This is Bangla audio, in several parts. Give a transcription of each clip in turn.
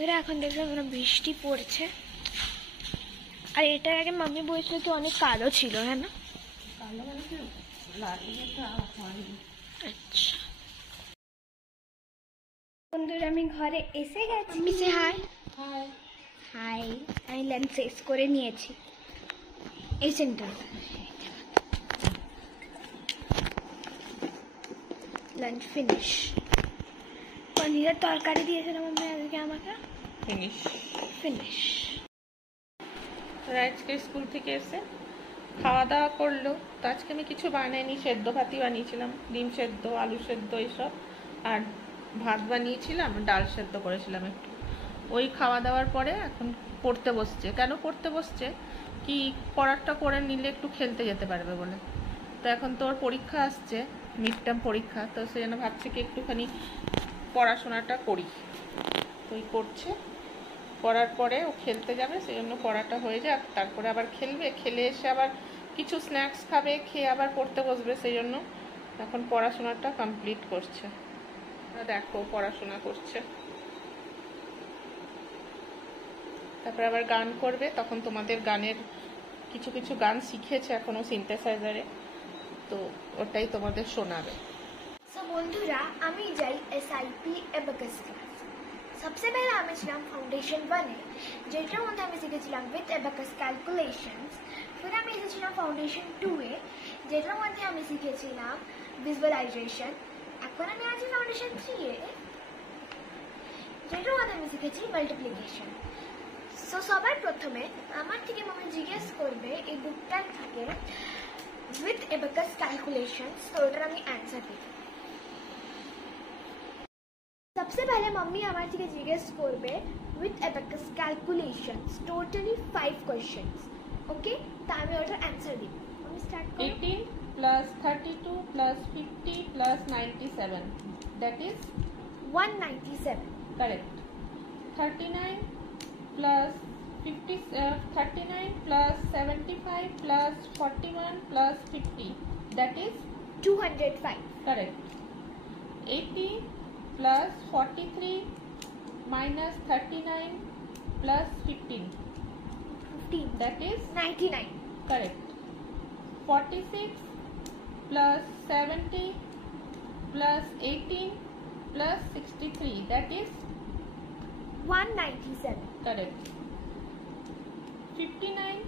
বন্ধুরা এখন দেখলাম আমরা বৃষ্টি পড়ছে, আর এটার আগে মাম্মি বলেছিল তো অনেক কালো ছিল, হ্যাঁ না? আচ্ছা বন্ধুরা আমি ঘরে এসে গেছি। মিসে হাই হাই, আমি লাঞ্চ শেষ করে নিয়েছি। এই সেন্টার লাঞ্চ ফিনিশ। পনিরের তরকারি দিয়েছিল মাম্মি আজকে আমাকে। ফিনিশ। আজকে স্কুল থেকে এসে খাওয়া দাওয়া করলো, তো আজকে আমি কিছু বানাইনি, সেদ্ধ ভাতই বানিয়েছিলাম, ডিম সেদ্ধ, আলু সেদ্ধ এইসব, আর ভাত বানিয়েছিলাম, ডাল সেদ্ধ করেছিলাম একটু। ওই খাওয়া দাওয়ার পরে এখন পড়তে বসছে। কেন পড়তে বসছে? কি পড়াটা করে নিলে একটু খেলতে যেতে পারবে বলে। তো এখন তোর পরীক্ষা আসছে, মিড টার্ম পরীক্ষা, তো সেই জন্য ভাবছি কি একটুখানি পড়াশোনাটা করি। তো ওই করছে, করার পরে ও খেলতে যাবে, সেই জন্য পড়াটা হয়ে যাক, তারপরে আবার খেলবে, খেলে এসে আবার কিছু স্ন্যাক্স খাবে, খেয়ে আবার পড়তে বসবে, সেই জন্য এখন পড়াশোনাটা কমপ্লিট করছে। দেখো পড়াশোনা করছে, তারপরে আবার গান করবে, তখন তোমাদের গানের কিছু কিছু গান শিখেছে এখনো সিনথেসাইজারে, তো ওটাই তোমাদের শোনাবে। সো বন্ধুরা আমি যাই এসআইপি অ্যাবাকাস ক্লাস। सबसे पहले আমি ছিলাম ফাউন্ডেশন 1 এ, যেটার মধ্যে আমি শিখেছিলাম উইথ অ্যাবাকাস ক্যালকুলেশনস। ফির আমি এসেছিলাম ফাউন্ডেশন 2 এ, যেটার মধ্যে আমি শিখেছিলাম ভিজুয়ালাইজেশন। এখন আমি আছি ফাউন্ডেশন 3 এ, যেটার মধ্যে আমি শিখেছি মাল্টিপ্লিকেশন। সো সবার প্রথমে আমার থেকে মামি জিজ্ঞেস করবে এই বুকটার থেকে উইথ অ্যাবাকাস ক্যালকুলেশনস, তো ওটার আমি অ্যান্সার দিব। सबसे पहले मम्मी हमारे থেকে জিজ্ঞেস করবে with abacus calculations totally 5 questions. Okay, তা আমি ওটার অ্যান্সার দিব। আমি স্টার্ট করব। 18 plus 32 plus 50 plus 97, that is 197। correct. 39 plus 50 39 plus 75 plus 41 plus 50, that is 205। correct. 80 plus 43 minus 39 plus 15, 15, that is 99। correct. 46 plus 70 plus 18 plus 63, that is 197। correct. 59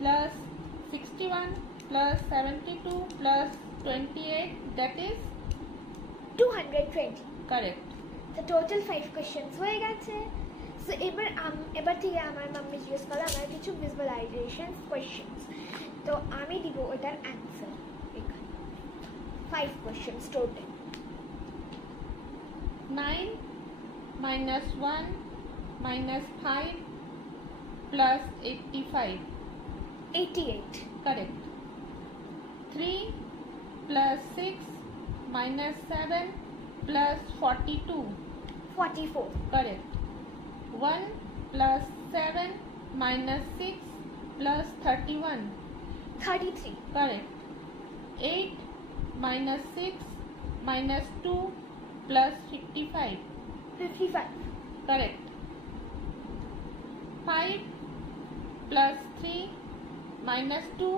plus 61 plus 72 plus 28, that is 220। correct. তো টোটাল 5 কোশ্চেনস হয়ে গেছে। সো এবার থেকে আমার মাম্মি জিজ্ঞেস করে আমার কিছু ভিজুয়ালাইজেশন কোশ্চেনস, তো আমি দিব ওটার অ্যান্সার এখানে। 5 questions total. 9 minus 1 minus 5 plus 85, 88। correct. 3 plus 6 minus 7 plus 42, 44। correct. 1 plus 7 minus 6 plus 31, 33। correct. 8 minus 6 minus 2 plus 55, 55। correct. 5 plus 3 minus 2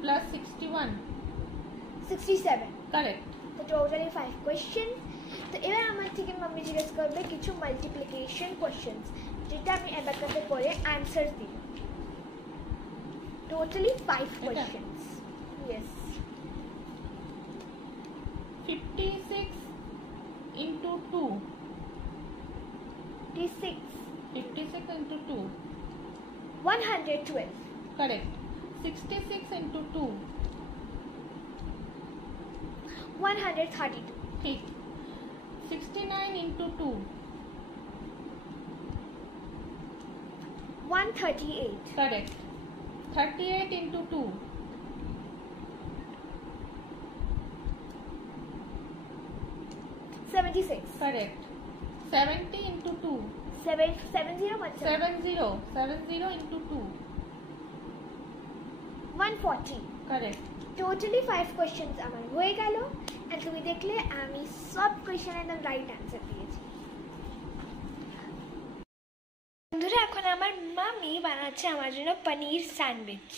plus 61, 67। correct. তো টোটালি 5 কোশ্চেন। তো এবার আমার থেকে মাম্মি জিজ্ঞেস করবে কিছু মাল্টিপ্লিকেশন কোশ্চেনস, যেটা আমি অ্যাবাকাসে করে অ্যান্সার দিই। Totally 5 questions. Yes. 56 into 2, 56 into 2, 112। correct. 66 into 2, 132। ठीक. 69 into 2, 138। correct. 38 into 2, 76। correct. 70 into 2, 70 70 into 2, 140। correct. Totally 5 questions আমার হয়ে গেল। এন্ড তুমি দেখলে আমি সব কোশ্চেনের একদম রাইট অ্যান্সার দিয়েছি। বন্ধুরা এখন আমার মামি বানাচ্ছে আমার জন্য পনির স্যান্ডউইচ,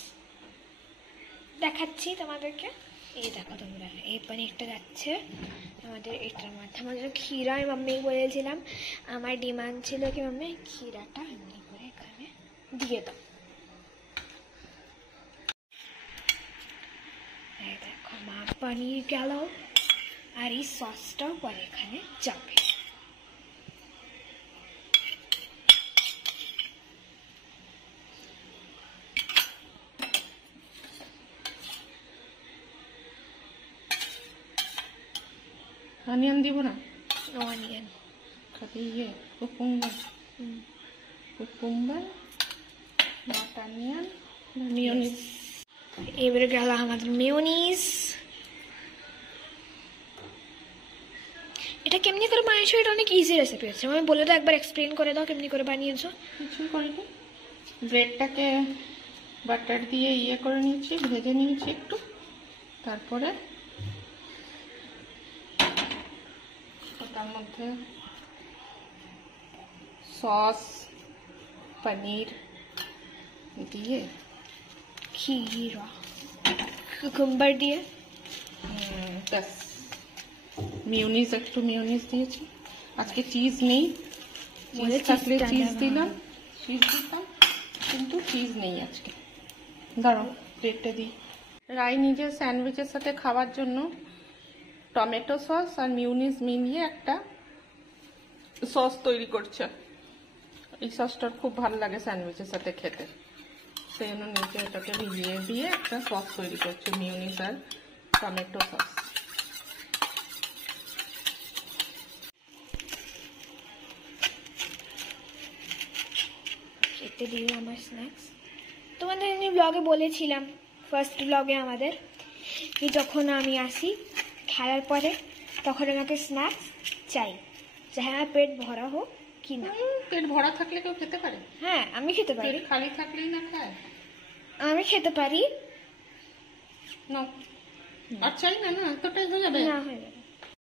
দেখাচ্ছি তোমাদেরকে। এই দেখো তোমরা, এই পনিরটা যাচ্ছে আমাদের এটার মধ্যে। আমাদের ক্ষীরা আমি মাম্মি বলেছিলাম, আমার ডিমান্ড ছিল কি মাম্মি ক্ষীরাটা এমনি করে এখানে দিয়ে দাও। এই দেখো মা পনির গেল, আর এই সসটাও পরে এখানে যাবে। অনিয়ন দিব না, অনিয়ন খালি cucumber, cucumber, not onion, mayonnaise. এবারে গেল আমাদের মেয়োনিজ। এটা কেমনি করে বানিয়েছো? এটা অনেক ইজি রেসিপি আছে, আমি বলে দাও, একবার এক্সপ্লেন করে দাও কেমনি করে বানিয়েছো। কিছুই করিনি, ব্রেডটাকে বাটার দিয়ে করে নিয়েছি, ভেজে নিয়েছি একটু, তারপরে তার মধ্যে সস, পনির দিয়ে, ক্ষীরা, কুকুম্বার দিয়ে, ব্যাস মিয়োনিজ, একটু মিয়োনিজ দিয়েছি। আজকে চিজ নেই, চিজ থাকলে চিজ দিলাম, চিজ দিতাম, কিন্তু চিজ নেই আজকে। দাঁড়াও প্লেটটা দিই। রাই নিজের স্যান্ডউইচের সাথে খাওয়ার জন্য টমেটো সস আর মিয়োনিজ মিলিয়ে একটা সস তৈরি করছে। এই সসটা খুব ভালো লাগে স্যান্ডউইচের সাথে খেতে, সেই জন্য নিচে ওটাকে ভিজিয়ে দিয়ে একটা সস তৈরি করছে, মিয়োনিজ আর টমেটো সস। খেতে দিল আমার স্ন্যাক্স। তোমাদের আমি ব্লগে বলেছিলাম, ফার্স্ট ব্লগে আমাদের, কি যখন আমি আসি খেলার পরে তখন আমাকে স্ন্যাক্স চাই, চাহে আমার পেট ভরা হোক কি না। পেট ভরা থাকলে কেউ খেতে পারে? হ্যাঁ আমি খেতে পারি, পেট খালি থাকলেই না খায়। আমি খেতে পারি না আর চাই না, না এতটাই হয়ে যাবে। না হয়ে যাবে।